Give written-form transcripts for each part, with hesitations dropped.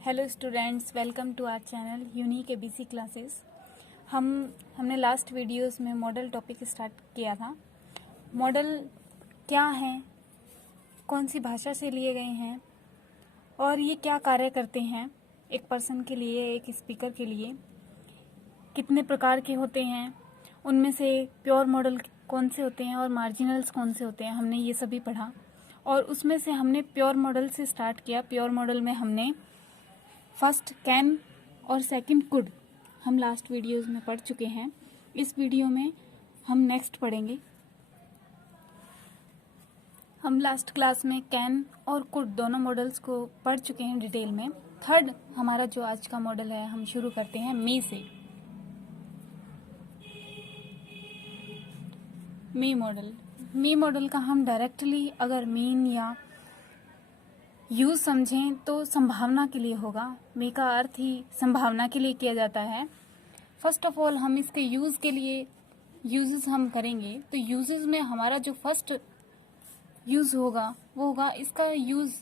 Hello students, welcome to our channel unique ABC classes. हमने last videos में modal topic start किया था। Model क्या हैं, कौन सी भाषा से लिए गए हैं और ये क्या कार्य करते हैं एक पर्सन के लिए, एक स्पीकर के लिए, कितने प्रकार के होते हैं, उनमें से प्योर मॉडल कौन से होते हैं और मार्जिनल्स कौन से होते हैं, हमने ये सभी पढ़ा। और उसमें से हमने प्योर मॉडल से स्टार्ट किया। प्योर मॉडल में हमने फर्स्ट कैन और सेकंड कुड हम लास्ट वीडियोस में पढ़ चुके हैं। इस वीडियो में हम नेक्स्ट पढ़ेंगे। हम लास्ट क्लास में कैन और कुड दोनों मॉडल्स को पढ़ चुके हैं डिटेल में। थर्ड हमारा जो आज का मॉडल है, हम शुरू करते हैं मी से। मी मॉडल का हम डायरेक्टली अगर मीन या यूज समझें तो संभावना के लिए होगा। मे का अर्थ ही संभावना के लिए किया जाता है। फर्स्ट ऑफ ऑल हम इसके यूज के लिए यूजेस हम करेंगे, तो यूजेस में हमारा जो फर्स्ट यूज होगा वो होगा, इसका यूज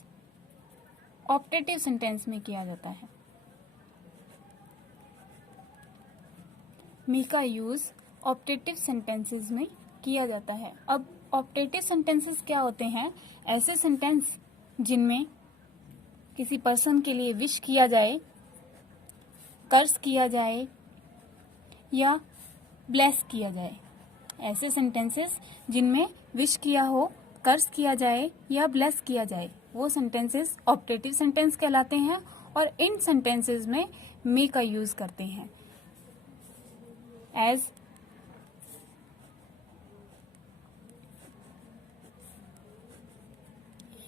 ऑप्टेटिव सेंटेंस में किया जाता है। मी का यूज ऑप्टेटिव सेंटेंसेस में किया जाता है। अब ऑप्टेटिव सेंटेंसेस क्या होते हैं? ऐसे सेंटेंस जिनमें किसी पर्सन के लिए विश किया जाए, कर्स किया जाए या ब्लेस किया जाए। ऐसे सेंटेंसेस जिनमें विश किया हो, कर्स किया जाए या ब्लेस किया जाए, वो सेंटेंसेस ऑप्टेटिव सेंटेंस कहलाते हैं। और इन सेंटेंसेस में मे का यूज करते हैं। As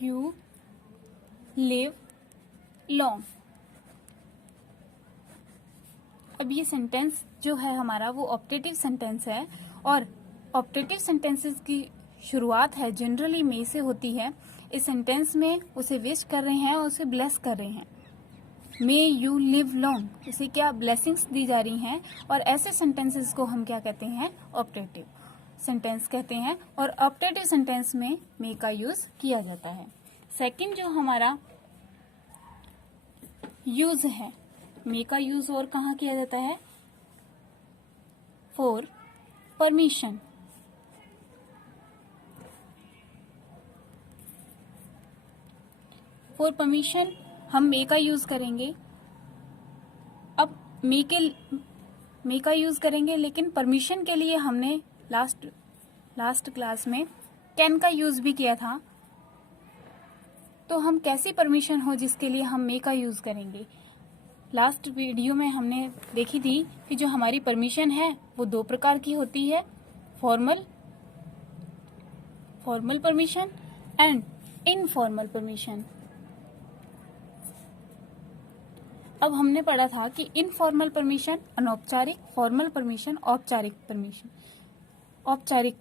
you live long. अब ये सेंटेंस जो है हमारा वो ऑप्टेटिव सेंटेंस है, और ऑप्टेटिव सेंटेंसेस की शुरुआत है जनरली मे से होती है। इस सेंटेंस में उसे विश कर रहे हैं और उसे ब्लेस कर रहे हैं। मे यू लिव लॉन्ग, इसे क्या ब्लेसिंग्स दी जा रही हैं। और ऐसे सेंटेंसेस को हम क्या कहते हैं? ऑप्टेटिव सेंटेंस कहते हैं। और ऑप्टेटिव सेंटेंस में मे का यूज किया जाता है। सेकंड जो हमारा यूज है, मे का यूज और कहाँ किया जाता है? For permission. फॉर परमिशन हम मे का यूज करेंगे। अब मे का यूज करेंगे, लेकिन परमिशन के लिए हमने लास्ट क्लास में कैन का यूज भी किया था। तो हम कैसी परमिशन हो जिसके लिए हम मे का यूज करेंगे? लास्ट वीडियो में हमने देखी थी कि जो हमारी परमिशन है वो दो प्रकार की होती है, formal permission and informal permission. अब हमने पढ़ा था कि इनफॉर्मल परमिशन अनौपचारिक, फॉर्मल परमिशन औपचारिक परमिशन। औपचारिक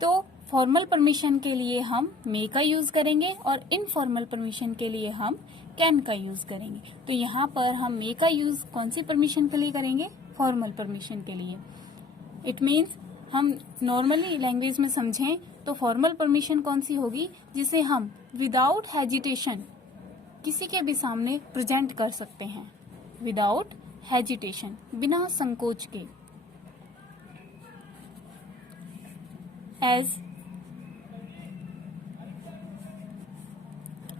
तो फॉर्मल परमिशन के लिए हम मे का यूज करेंगे और इनफॉर्मल परमिशन के लिए हम कैन का यूज करेंगे। तो यहाँ पर हम मे का यूज कौन सी परमिशन के लिए करेंगे? फॉर्मल परमिशन के लिए। इट मीन्स हम नॉर्मली लैंग्वेज में समझें तो फॉर्मल परमिशन कौन सी होगी? जिसे हम विदाउट हेजिटेशन किसी के भी सामने प्रेजेंट कर सकते हैं। विदाउट हेजिटेशन, बिना संकोच के। As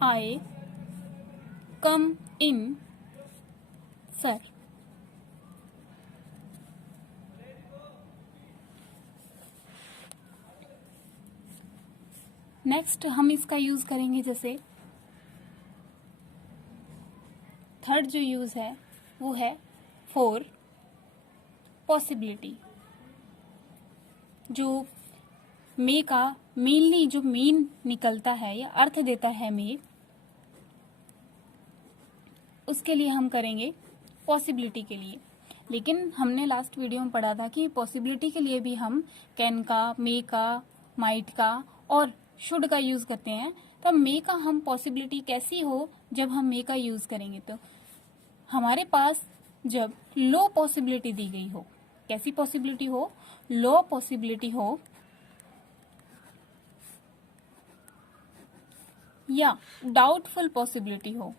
I come in sir. Next हम इसका यूज करेंगे, जैसे थर्ड जो यूज है वो है फॉर पॉसिबिलिटी। जो मे का मेनली जो मीन निकलता है या अर्थ देता है मे, उसके लिए हम करेंगे पॉसिबिलिटी के लिए। लेकिन हमने लास्ट वीडियो में पढ़ा था कि पॉसिबिलिटी के लिए भी हम कैन का, मे का, माइट का और शुड का यूज करते हैं। तो मे का हम पॉसिबिलिटी कैसी हो जब हम मे का यूज करेंगे? तो हमारे पास जब लो पॉसिबिलिटी दी गई हो, कैसी पॉसिबिलिटी हो? लो पॉसिबिलिटी हो या डाउटफुल पॉसिबिलिटी हो।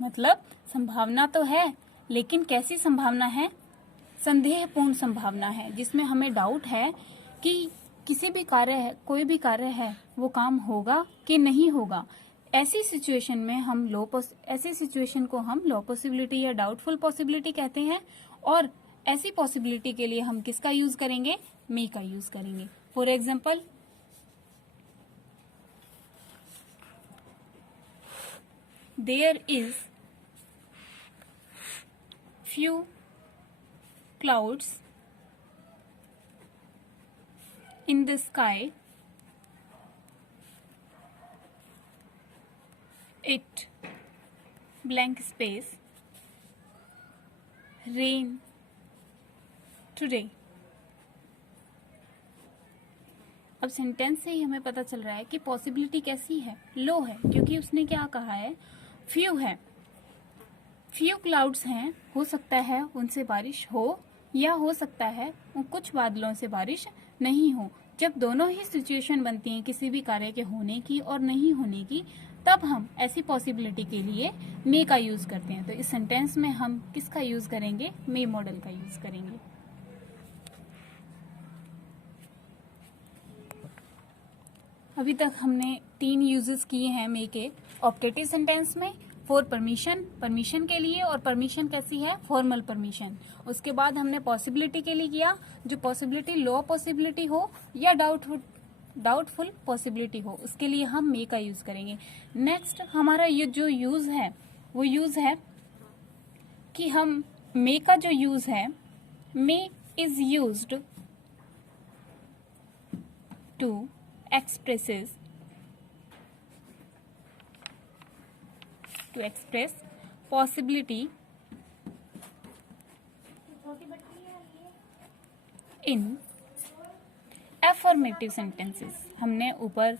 मतलब संभावना तो है, लेकिन कैसी संभावना है? संदेहपूर्ण संभावना है, जिसमें हमें डाउट है कि किसी भी कार्य है, कोई भी कार्य है, वो काम होगा कि नहीं होगा। ऐसी सिचुएशन में हम ऐसी सिचुएशन को हम लो पॉसिबिलिटी या डाउटफुल पॉसिबिलिटी कहते हैं। और ऐसी पॉसिबिलिटी के लिए हम किसका यूज करेंगे? मे का यूज करेंगे। For example, there is few clouds in the sky. It blank space rain today. अब सेंटेंस से ही हमें पता चल रहा है कि पॉसिबिलिटी कैसी है? लो है, क्योंकि उसने क्या कहा है? फ्यू है। फ्यू क्लाउड्स हैं, हो सकता है उनसे बारिश हो, या हो सकता है कुछ बादलों से बारिश नहीं हो। जब दोनों ही सिचुएशन बनती हैं किसी भी कार्य के होने की और नहीं होने की, तब हम ऐसी पॉसिबिलिटी के लिए मे का यूज करते हैं। तो इस सेंटेंस में हम किसका यूज करेंगे? मे मॉडल का यूज करेंगे। अभी तक हमने 3 यूजेस किए हैं मे के। ऑप्टेटिव सेंटेंस में फॉर परमिशन के लिए, और परमिशन कैसी है? Formal permission. उसके बाद हमने पॉसिबिलिटी के लिए किया, जो पॉसिबिलिटी लो पॉसिबिलिटी हो या डाउटफुल पॉसिबिलिटी हो, उसके लिए हम मे का यूज करेंगे। नेक्स्ट हमारा ये जो यूज है वो यूज है कि हम मे का जो यूज है, may is used to express possibility in affirmative sentences। हमने ऊपर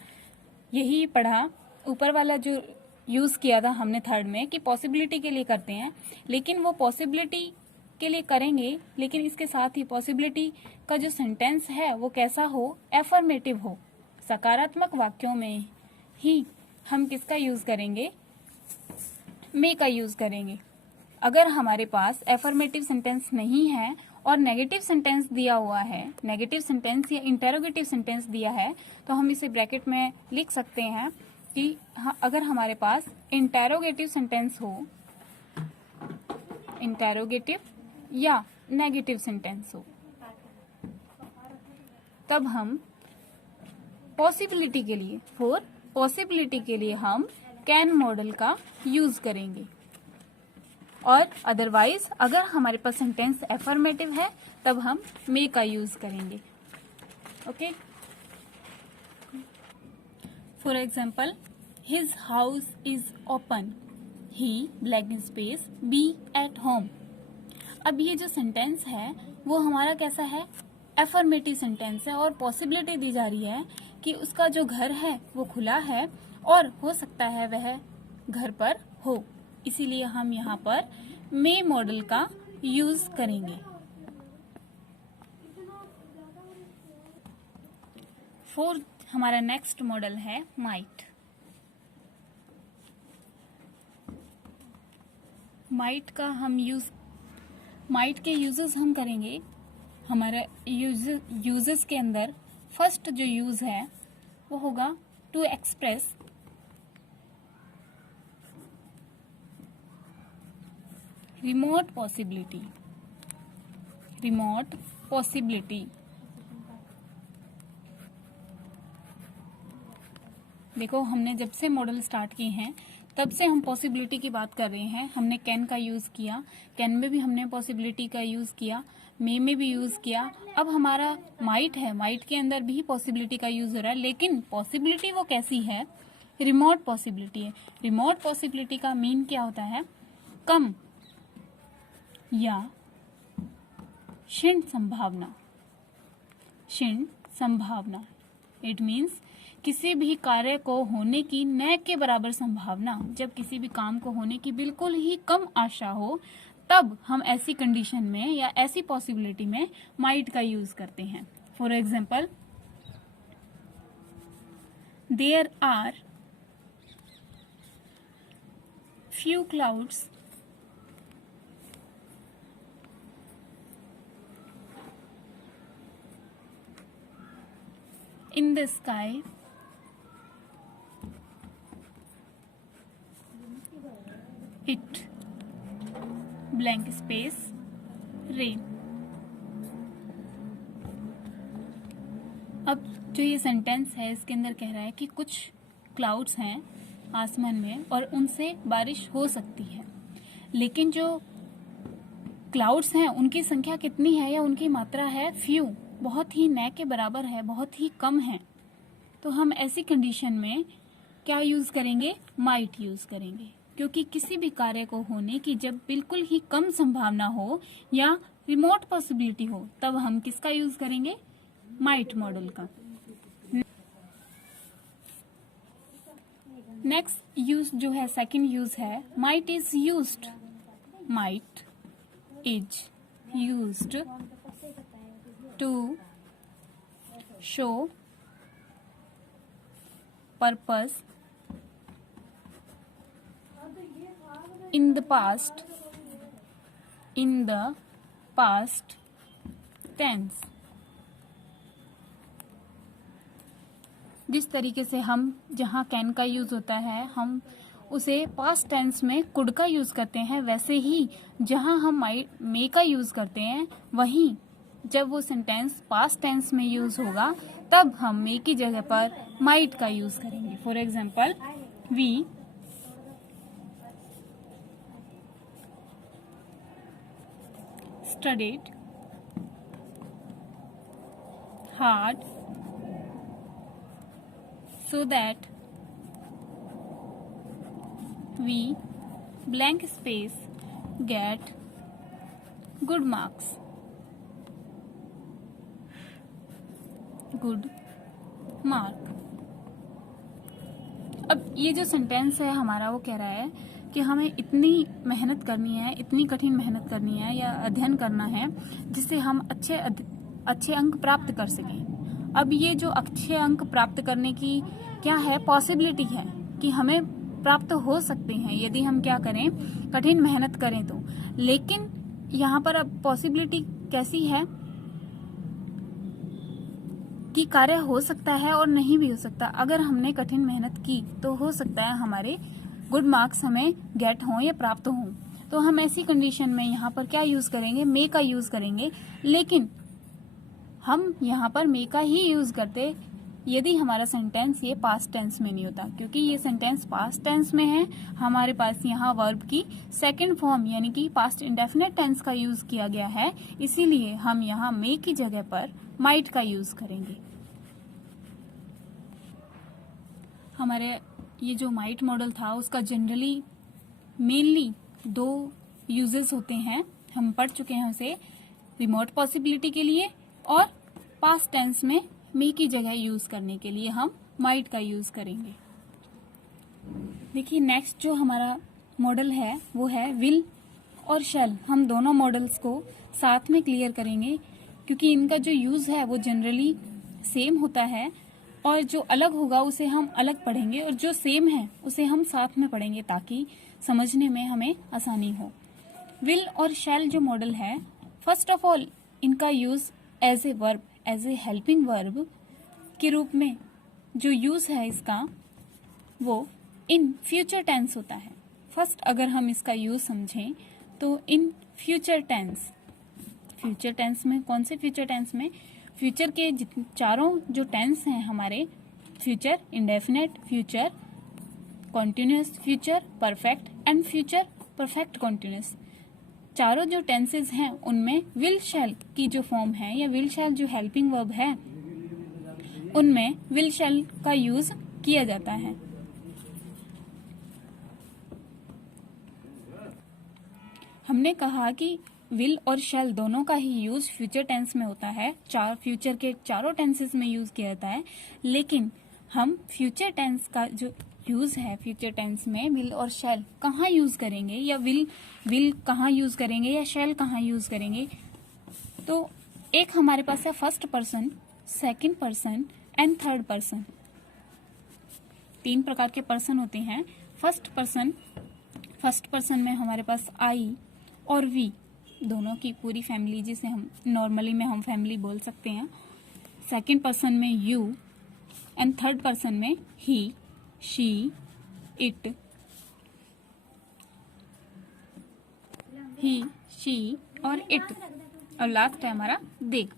यही पढ़ा, ऊपर वाला जो यूज किया था हमने थर्ड में, कि पॉसिबिलिटी के लिए करते हैं, लेकिन वो पॉसिबिलिटी के लिए करेंगे, लेकिन इसके साथ ही पॉसिबिलिटी का जो सेंटेंस है वो कैसा हो? एफर्मेटिव हो। सकारात्मक वाक्यों में ही हम किसका यूज करेंगे? मे का यूज करेंगे। अगर हमारे पास एफर्मेटिव सेंटेंस नहीं है और नेगेटिव सेंटेंस दिया हुआ है, नेगेटिव सेंटेंस या इंटेरोगेटिव सेंटेंस दिया है, तो हम इसे ब्रैकेट में लिख सकते हैं कि अगर हमारे पास इंटेरोगेटिव सेंटेंस हो, इंटेरोगेटिव या नेगेटिव सेंटेंस हो, तब हम पॉसिबिलिटी के लिए, फॉर पॉसिबिलिटी के लिए हम कैन मॉडल का यूज करेंगे। और अदरवाइज अगर हमारे पास सेंटेंस एफर्मेटिव है तब हम मे का यूज करेंगे। Okay, for example, his house is open, he blank space be at home. अब ये जो सेंटेंस है वो हमारा कैसा है? एफर्मेटिव सेंटेंस है, और पॉसिबिलिटी दी जा रही है कि उसका जो घर है वो खुला है और हो सकता है वह घर पर हो। इसीलिए हम यहाँ पर मे मॉडल का यूज करेंगे। फोर्थ हमारा नेक्स्ट मॉडल है माइट। माइट के यूजेस हम करेंगे। हमारा यूजेस के अंदर फर्स्ट जो यूज है वो होगा टू एक्सप्रेस रिमोट पॉसिबिलिटी। देखो, हमने जब से मॉडल स्टार्ट किए हैं तब से हम पॉसिबिलिटी की बात कर रहे हैं। हमने कैन का यूज किया, कैन में भी हमने पॉसिबिलिटी का यूज किया, मे में भी यूज किया। अब हमारा माइट है, माइट के अंदर भी पॉसिबिलिटी का यूज हो रहा है, लेकिन पॉसिबिलिटी वो कैसी है? रिमोट पॉसिबिलिटी है। रिमोट पॉसिबिलिटी का मीन क्या होता है? कम या क्षीण संभावना। इट मीन्स किसी भी कार्य को होने की न के बराबर संभावना। जब किसी भी काम को होने की बिल्कुल ही कम आशा हो, तब हम ऐसी कंडीशन में या ऐसी पॉसिबिलिटी में माइट का यूज करते हैं। For example, there are few clouds in the sky it blank space rain। अब जो ये सेंटेंस है इसके अंदर कह रहा है कि कुछ क्लाउड्स हैं आसमान में और उनसे बारिश हो सकती है, लेकिन जो क्लाउड्स हैं उनकी संख्या कितनी है या उनकी मात्रा है फ्यू, बहुत ही न के बराबर है, बहुत ही कम है। तो हम ऐसी कंडीशन में क्या यूज करेंगे? माइट यूज करेंगे, क्योंकि किसी भी कार्य को होने की जब बिल्कुल ही कम संभावना हो या रिमोट पॉसिबिलिटी हो तब हम किसका यूज करेंगे? माइट मॉडल का। नेक्स्ट यूज जो है, सेकंड यूज है might is used. Might is used to show purpose in the past tense। जिस तरीके से हम जहाँ कैन का यूज होता है हम उसे पास्ट टेंस में कुड का यूज करते हैं, वैसे ही जहाँ हम मे का यूज करते हैं वहीं जब वो सेंटेंस पास्ट टेंस में यूज होगा तब हम मे की जगह पर माइट का यूज करेंगे। For example, we studied hard so that we blank space get good marks। good mark। अब ये जो सेंटेंस है हमारा वो कह रहा है कि हमें इतनी मेहनत करनी है, इतनी कठिन मेहनत करनी है या अध्ययन करना है जिससे हम अच्छे अंक प्राप्त कर सकें। अब ये जो अच्छे अंक प्राप्त करने की क्या है? पॉसिबिलिटी है कि हमें प्राप्त हो सकते हैं यदि हम क्या करें? कठिन मेहनत करें तो। लेकिन यहाँ पर अब पॉसिबिलिटी कैसी है कि कार्य हो सकता है और नहीं भी हो सकता। अगर हमने कठिन मेहनत की तो हो सकता है हमारे गुड मार्क्स हमें गेट हों या प्राप्त हों। तो हम ऐसी कंडीशन में यहाँ पर क्या यूज करेंगे? मे का यूज करेंगे। लेकिन हम यहाँ पर मे का ही यूज करते यदि हमारा सेंटेंस ये पास्ट टेंस में नहीं होता, क्योंकि ये सेंटेंस पास्ट टेंस में है। हमारे पास यहाँ वर्ब की सेकंड फॉर्म यानी कि पास्ट इंडेफिनिट टेंस का यूज किया गया है, इसीलिए हम यहाँ मे की जगह पर माइट का यूज करेंगे। हमारे ये जो माइट मॉडल था उसका जनरली मेनली 2 यूजेस होते हैं, हम पढ़ चुके हैं उसे, रिमोट पॉसिबिलिटी के लिए और पास्ट टेंस में मे की जगह यूज करने के लिए हम माइट का यूज करेंगे। देखिए नेक्स्ट जो हमारा मॉडल है वो है विल और शैल। हम दोनों मॉडल्स को साथ में क्लियर करेंगे क्योंकि इनका जो यूज है वो जनरली सेम होता है और जो अलग होगा उसे हम अलग पढ़ेंगे और जो सेम है उसे हम साथ में पढ़ेंगे ताकि समझने में हमें आसानी हो। विल और शैल जो मॉडल है, फर्स्ट ऑफ ऑल इनका use as a verb, as a helping verb के रूप में जो यूज है इसका वो इन फ्यूचर टेंस होता है। फर्स्ट अगर हम इसका यूज समझें तो in future tense, future tense में कौन से फ्यूचर टेंस में? फ्यूचर के चारों जो टेंस हैं हमारे, future indefinite, future continuous, future perfect and future perfect continuous, चारों जो टेंसेस हैं उनमें विल शैल की जो फॉर्म है या विल शैल जो हेल्पिंग वर्ब है उनमें विल शैल का यूज किया जाता है। हमने कहा कि विल और शैल दोनों का ही यूज फ्यूचर टेंस में होता है, फ्यूचर के चारों टेंसेस में यूज किया जाता है। लेकिन हम फ्यूचर टेंस का जो यूज है फ्यूचर टेंस में विल और शैल कहाँ यूज करेंगे, या विल कहाँ यूज करेंगे या शैल कहाँ यूज करेंगे। तो एक हमारे पास है first person, second person and third person. 3 प्रकार के पर्सन होते हैं। फर्स्ट पर्सन में हमारे पास आई और वी, दोनों की पूरी फैमिली, जिसे हम नॉर्मली में हम फैमिली बोल सकते हैं। सेकंड पर्सन में यू एंड थर्ड पर्सन में ही, शी, इट, ही, शी और इट, और लास्ट है हमारा दे।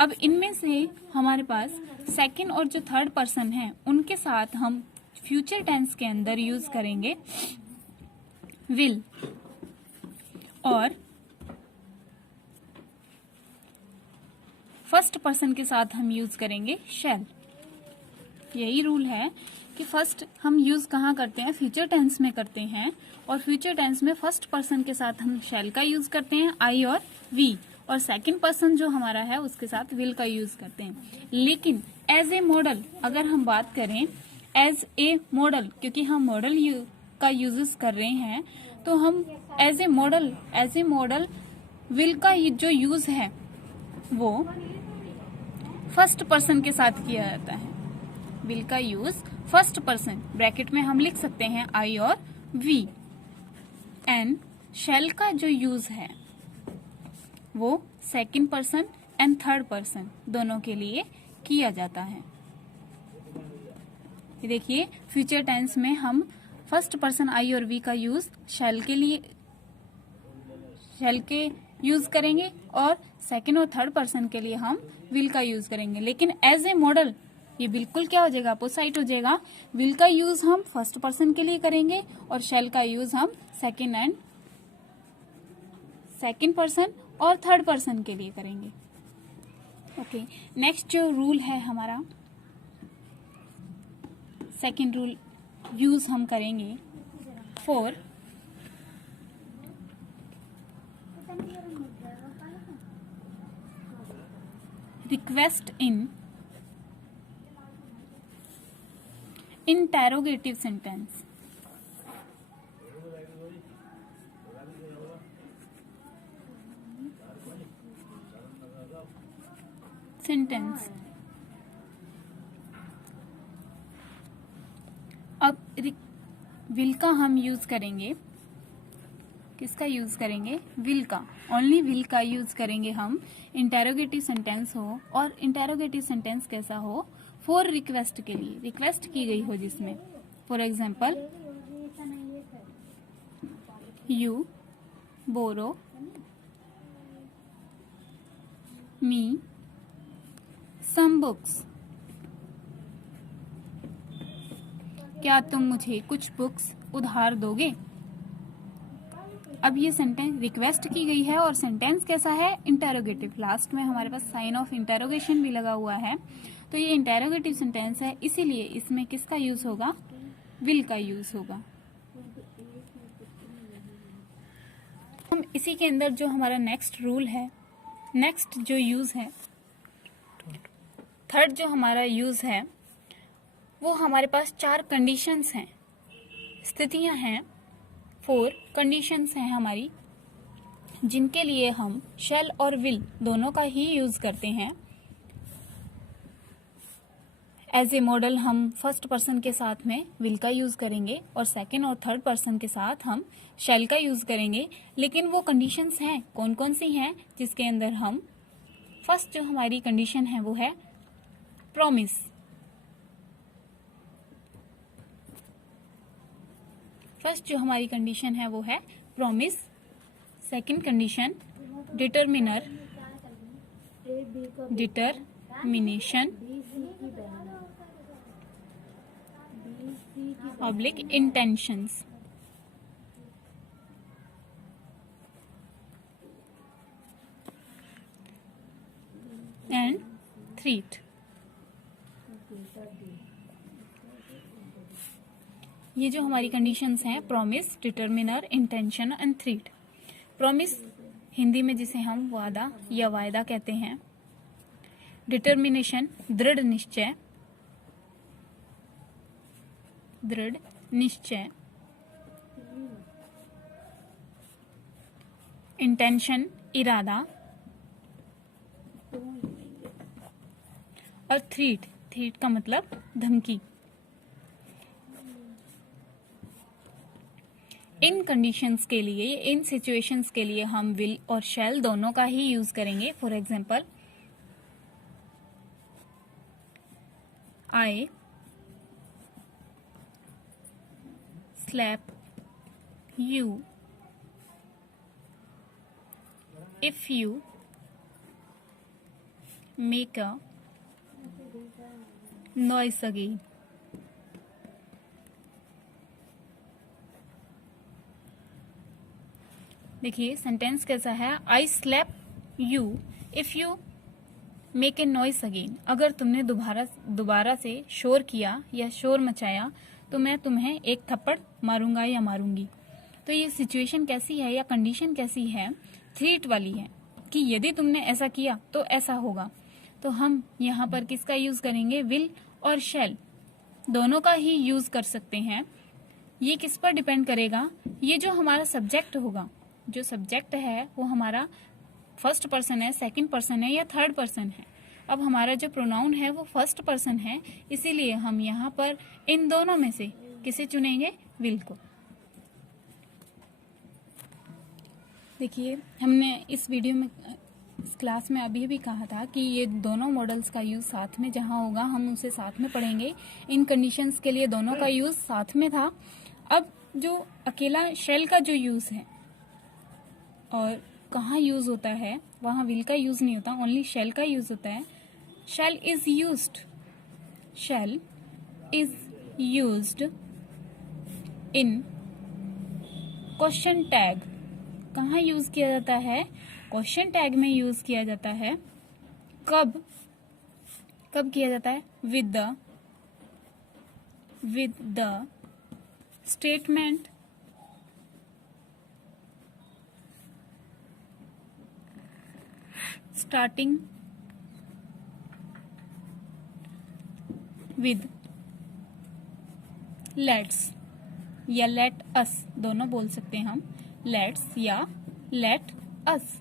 अब इनमें से हमारे पास सेकंड और जो थर्ड पर्सन है उनके साथ हम फ्यूचर टेंस के अंदर यूज करेंगे विल, और फर्स्ट पर्सन के साथ हम यूज करेंगे शैल। यही रूल है कि फर्स्ट हम यूज कहाँ करते हैं, फ्यूचर टेंस में करते हैं, और फ्यूचर टेंस में फर्स्ट पर्सन के साथ हम शैल का यूज करते हैं, आई और वी, और सेकंड पर्सन जो हमारा है उसके साथ विल का यूज करते हैं। लेकिन एज ए मॉडल अगर हम बात करें, एज ए मॉडल, क्योंकि हम मॉडल का यूजेस कर रहे हैं, तो हम एज ए मॉडल विल का जो यूज है वो फर्स्ट पर्सन के साथ किया जाता है। विल का यूज फर्स्ट पर्सन, ब्रैकेट में हम लिख सकते हैं आई और वी, एंड शैल का जो यूज है वो second person and third person दोनों के लिए किया जाता है। देखिए फ्यूचर टेंस में हम फर्स्ट पर्सन आई और वी का यूज शैल के यूज करेंगे, और सेकंड और थर्ड पर्सन के लिए हम विल का यूज करेंगे। लेकिन एज ए मॉडल ये बिल्कुल क्या हो जाएगा, अपोजिट हो जाएगा। विल का यूज हम फर्स्ट पर्सन के लिए करेंगे और शैल का यूज हम सेकंड पर्सन और थर्ड पर्सन के लिए करेंगे। ओके, नेक्स्ट जो रूल है हमारा, सेकंड रूल यूज हम करेंगे for request in interrogative sentence. अब विल का हम यूज करेंगे, किसका यूज करेंगे, विल का, ओनली विल का यूज करेंगे हम। इंटेरोगेटिव सेंटेंस हो, और इंटेरोगेटिव सेंटेंस कैसा हो, फॉर रिक्वेस्ट के लिए, रिक्वेस्ट की गई हो जिसमें, for example you borrow me some books, क्या तुम मुझे कुछ बुक्स उधार दोगे। अब ये सेंटेंस रिक्वेस्ट की गई है और सेंटेंस कैसा है, इंटेरोगेटिव, लास्ट में हमारे पास साइन ऑफ इंटेरोगेशन भी लगा हुआ है। तो ये इंटेरोगेटिव सेंटेंस है, इसीलिए इसमें किसका यूज होगा, विल का यूज होगा। हम इसी के अंदर जो हमारा नेक्स्ट रूल है, नेक्स्ट जो यूज है, थर्ड जो हमारा यूज है, वो हमारे पास 4 कंडीशंस हैं, स्थितियां हैं, 4 कंडीशंस हैं हमारी, जिनके लिए हम शैल और विल दोनों का ही यूज करते हैं। एज ए मॉडल हम फर्स्ट पर्सन के साथ में विल का यूज करेंगे और सेकंड और थर्ड पर्सन के साथ हम शैल का यूज करेंगे। लेकिन वो कंडीशंस हैं, कौन कौन सी हैं, जिसके अंदर हम फर्स्ट जो हमारी कंडीशन है वो है प्रॉमिस। फर्स्ट जो हमारी कंडीशन है वो है promise. Second condition determiner, determination oblique intentions. And threat. ये जो हमारी कंडीशंस हैं, promise, determiner, intention and threat. Promise Hindi में जिसे हम वादा या वायदा कहते हैं। डिटरमिनेशन दृढ़ निश्चय। दृढ़ निश्चय, इंटेंशन इरादा, और थ्रीट का मतलब धमकी। इन कंडीशंस के लिए, इन सिचुएशंस के लिए हम विल और शैल दोनों का ही यूज करेंगे। For example, I slap you if you make a noise again. देखिए सेंटेंस कैसा है, I slap you if you make a noise again. अगर तुमने दोबारा से शोर किया या शोर मचाया तो मैं तुम्हें एक थप्पड़ मारूंगा या मारूंगी। तो ये सिचुएशन कैसी है या कंडीशन कैसी है, थ्रीट वाली है कि यदि तुमने ऐसा किया तो ऐसा होगा। तो हम यहाँ पर किसका यूज करेंगे, विल और शैल दोनों का ही यूज कर सकते हैं। ये किस पर डिपेंड करेगा, ये जो हमारा सब्जेक्ट होगा, जो सब्जेक्ट है वो हमारा फर्स्ट पर्सन है, सेकंड पर्सन है या थर्ड पर्सन है। अब हमारा जो प्रोनाउन है वो फर्स्ट पर्सन है, इसीलिए हम यहाँ पर इन दोनों में से किसे चुनेंगे, विल को। देखिए हमने इस वीडियो में, इस क्लास में अभी भी कहा था कि ये दोनों मॉडल्स का यूज साथ में जहाँ होगा हम उसे साथ में पढ़ेंगे। इन कंडीशंस के लिए दोनों का यूज साथ में था। अब जो अकेला शैल का जो यूज है और कहाँ यूज होता है, वहाँ विल का यूज नहीं होता, ओनली शैल का यूज होता है। Shall is used in question tag. कहाँ यूज किया जाता है, क्वेश्चन टैग में यूज किया जाता है। कब किया जाता है, with the statement starting with let's या लेट अस, दोनों बोल सकते हैं हम, लेट्स या लेट अस।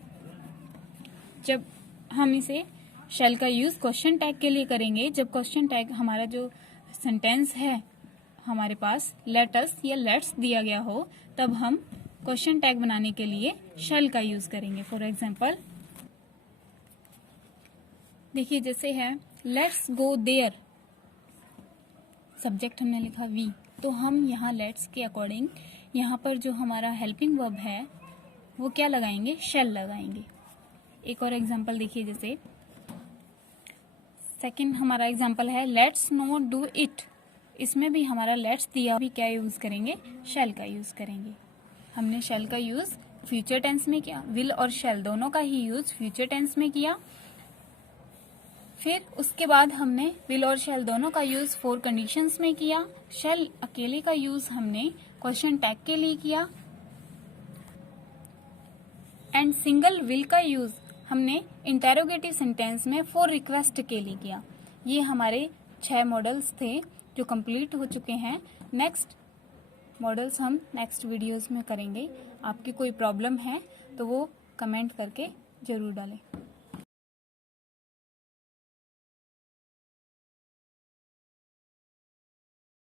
जब हम इसे शैल का यूज क्वेश्चन टैग के लिए करेंगे, जब क्वेश्चन टैग हमारा जो सेंटेंस है हमारे पास लेट अस या लेट्स दिया गया हो, तब हम क्वेश्चन टैग बनाने के लिए शैल का यूज करेंगे। फॉर एग्जाम्पल देखिए जैसे है लेट्स गो देयर, सब्जेक्ट हमने लिखा वी, तो हम यहाँ लेट्स के अकॉर्डिंग यहाँ पर जो हमारा हेल्पिंग वर्ब है वो क्या लगाएंगे, शैल लगाएंगे। एक और एग्जांपल देखिए, जैसे सेकंड हमारा एग्जांपल है लेट्स नॉट डू इट, इसमें भी हमारा लेट्स दिया, भी क्या यूज करेंगे, शैल का यूज करेंगे। हमने शैल का यूज फ्यूचर टेंस में किया, विल और शैल दोनों का ही यूज फ्यूचर टेंस में किया। फिर उसके बाद हमने विल और शैल दोनों का यूज फोर कंडीशंस में किया। शैल अकेले का यूज हमने क्वेश्चन टैग के लिए किया एंड सिंगल विल का यूज हमने इंटेरोगेटिव सेंटेंस में फॉर रिक्वेस्ट के लिए किया। ये हमारे 6 मॉडल्स थे जो कंप्लीट हो चुके हैं। नेक्स्ट मॉडल्स हम नेक्स्ट वीडियोस में करेंगे। आपकी कोई प्रॉब्लम है तो वो कमेंट करके जरूर डालें।